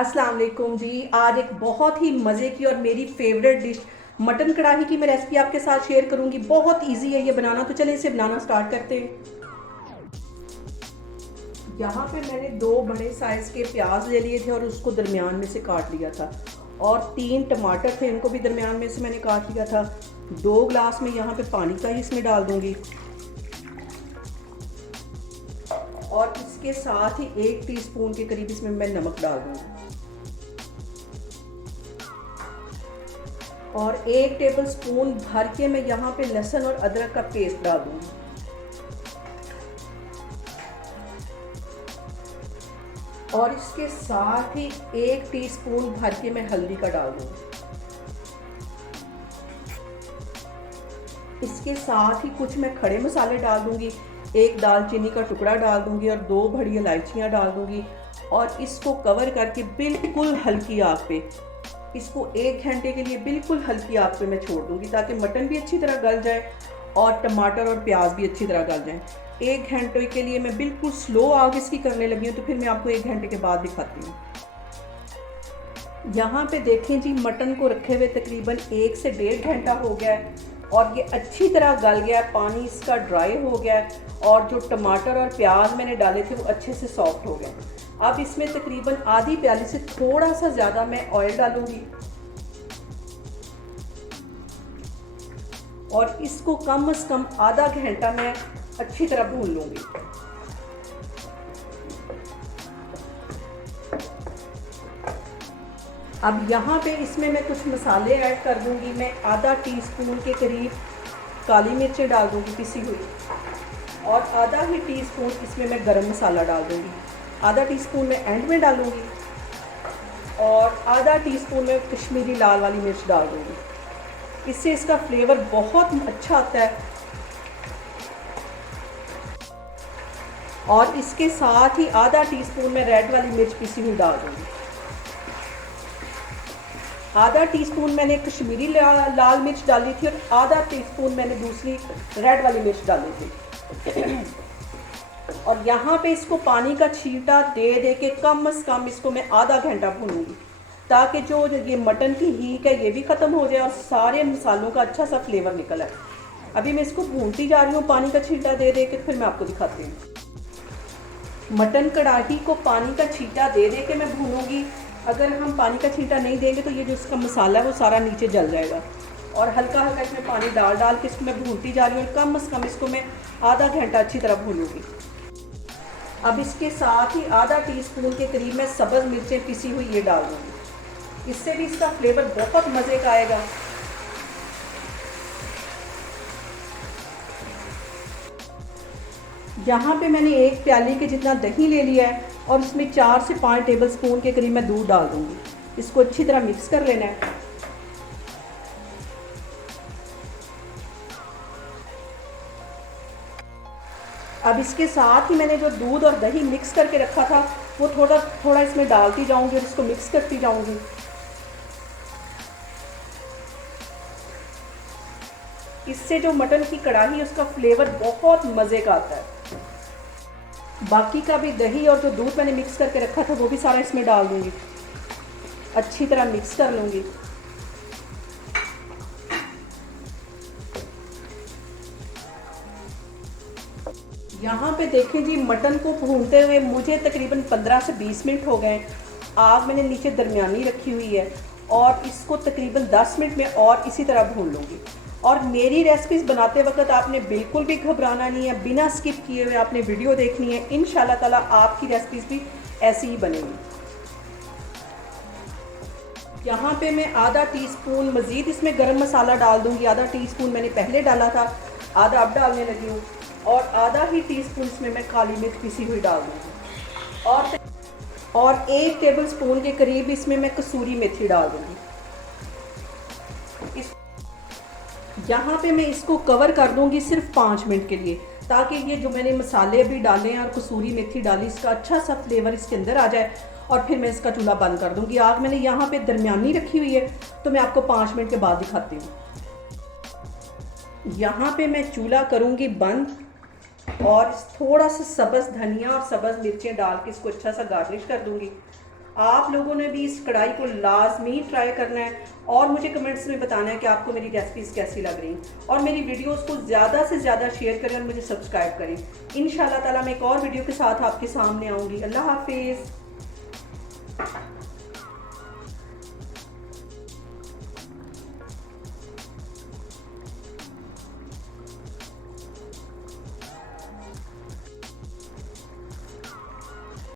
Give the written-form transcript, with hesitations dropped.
अस्सलाम वालेकुम जी। आज एक बहुत ही मज़े की और मेरी फेवरेट डिश मटन कढ़ाई की मैं रेसिपी आपके साथ शेयर करूंगी। बहुत इजी है ये बनाना, तो चलिए इसे बनाना स्टार्ट करते हैं। यहाँ पे मैंने 2 बड़े साइज़ के प्याज ले लिए थे और उसको दरमियान में से काट लिया था, और 3 टमाटर थे, इनको भी दरमियान में से मैंने काट लिया था। 2 गिलास में यहाँ पे पानी का ही इसमें डाल दूंगी, और इसके साथ ही 1 टीस्पून के करीब इसमें मैं नमक डाल दूंगी, और 1 टेबल स्पून भर के मैं यहाँ पे लहसुन और अदरक का पेस्ट डाल दूंगी, और इसके साथ ही 1 टीस्पून भर के मैं हल्दी का डाल दूंगी। इसके साथ ही कुछ मैं खड़े मसाले डाल दूंगी, 1 दालचीनी का टुकड़ा डाल दूंगी और 2 बड़ी इलायचियाँ डाल दूंगी, और इसको कवर करके बिल्कुल हल्की आग पे इसको 1 घंटे के लिए बिल्कुल हल्की आग पे मैं छोड़ दूंगी, ताकि मटन भी अच्छी तरह गल जाए और टमाटर और प्याज भी अच्छी तरह गल जाए। 1 घंटे के लिए मैं बिल्कुल स्लो आग इसकी करने लगी हूँ, तो फिर मैं आपको 1 घंटे के बाद दिखाती हूँ। यहाँ पे देखें जी, मटन को रखे हुए तकरीबन 1 से 1.5 घंटा हो गया है, और ये अच्छी तरह गल गया है, पानी इसका ड्राई हो गया है, और जो टमाटर और प्याज मैंने डाले थे वो अच्छे से सॉफ्ट हो गए। अब इसमें तकरीबन आधी प्याली से थोड़ा सा ज़्यादा मैं ऑयल डालूंगी, और इसको कम से कम आधा घंटा मैं अच्छी तरह भून लूंगी। अब यहाँ पे इसमें मैं कुछ मसाले ऐड कर दूंगी। मैं आधा टीस्पून के करीब काली मिर्चें डाल दूंगी पिसी हुई, और आधा ही टीस्पून इसमें मैं गरम मसाला डाल दूंगी। आधा टीस्पून मैं एंड में डालूंगी, और आधा टीस्पून में कश्मीरी लाल वाली मिर्च डाल दूंगी। इससे इसका फ्लेवर बहुत अच्छा आता है। और इसके साथ ही आधा टीस्पून में रेड वाली मिर्च पिसी हुई डाल दूंगी। आधा टीस्पून मैंने कश्मीरी लाल मिर्च डाली थी, और आधा टीस्पून मैंने दूसरी रेड वाली मिर्च डाली थी। और यहाँ पे इसको पानी का छींटा दे दे के कम से कम इसको मैं आधा घंटा भूनूंगी, ताकि जो ये मटन की हीक है ये भी ख़त्म हो जाए और सारे मसालों का अच्छा सा फ्लेवर निकल आए। अभी मैं इसको भूनती जा रही हूँ पानी का छींटा दे दे के, फिर मैं आपको दिखाती हूँ। मटन कढ़ाई को पानी का छींटा दे दे के मैं भूनूंगी। अगर हम पानी का छींटा नहीं देंगे तो ये जो इसका मसाला है वो सारा नीचे जल जाएगा। और हल्का हल्का इसमें पानी डाल डाल के इसको मैं भूनती जा रही हूँ। कम से कम इसको मैं आधा घंटा अच्छी तरह भूनूंगी। अब इसके साथ ही आधा टीस्पून के करीब मैं सब्ज़ मिर्चें पिसी हुई ये डाल दूँगी। इससे भी इसका फ्लेवर बहुत मज़े का आएगा। यहाँ पे मैंने 1 प्याली के जितना दही ले लिया है, और इसमें 4 से 5 टेबलस्पून के करीब मैं दूध डाल दूँगी। इसको अच्छी तरह मिक्स कर लेना है। अब इसके साथ ही मैंने जो दूध और दही मिक्स करके रखा था वो थोड़ा थोड़ा इसमें डालती जाऊंगी और इसको मिक्स करती जाऊंगी। इससे जो मटन की कढ़ाई है उसका फ्लेवर बहुत मज़े का आता है। बाकी का भी दही और जो दूध मैंने मिक्स करके रखा था वो भी सारा इसमें डाल दूंगी, अच्छी तरह मिक्स कर लूँगी। यहाँ पे देखें जी, मटन को भूनते हुए मुझे तकरीबन 15 से 20 मिनट हो गए। आग मैंने नीचे दरमियानी रखी हुई है, और इसको तकरीबन 10 मिनट में और इसी तरह भून लूँगी। और मेरी रेसिपीज़ बनाते वक्त आपने बिल्कुल भी घबराना नहीं है, बिना स्किप किए हुए आपने वीडियो देखनी है। इंशाल्लाह ताला आपकी रेसिपीज़ भी ऐसी ही बनेंगी। यहाँ पे मैं आधा टीस्पून मज़ीद इसमें गरम मसाला डाल दूँगी। आधा टीस्पून मैंने पहले डाला था, आधा अब डालने लगी हूँ, और आधा ही टीस्पून इसमें मैं काली मिर्च पिसी हुई डाल दूँगी, और 1 टेबलस्पून के करीब इसमें मैं कसूरी मेथी डाल दूँगी। यहाँ पे मैं इसको कवर कर दूँगी सिर्फ 5 मिनट के लिए, ताकि ये जो मैंने मसाले अभी डाले हैं और कसूरी मेथी डाली, इसका अच्छा सा फ्लेवर इसके अंदर आ जाए। और फिर मैं इसका चूल्हा बंद कर दूँगी। आग मैंने यहाँ पे दरमियानी रखी हुई है, तो मैं आपको 5 मिनट के बाद दिखाती हूँ। यहाँ पे मैं चूल्हा करूँगी बंद, और थोड़ा सा सब्ज़ धनिया और सब्ज़ मिर्चें डाल के इसको अच्छा सा गार्निश कर दूँगी। आप लोगों ने भी इस कढ़ाई को लाजमी ट्राई करना है और मुझे कमेंट्स में बताना है कि आपको मेरी रेसिपीज़ कैसी लग रही और मेरी वीडियोस को ज़्यादा से ज़्यादा शेयर करें और मुझे सब्सक्राइब करें। इंशाल्लाह ताला मैं एक और वीडियो के साथ आपके सामने आऊँगी। अल्लाह हाफिज़।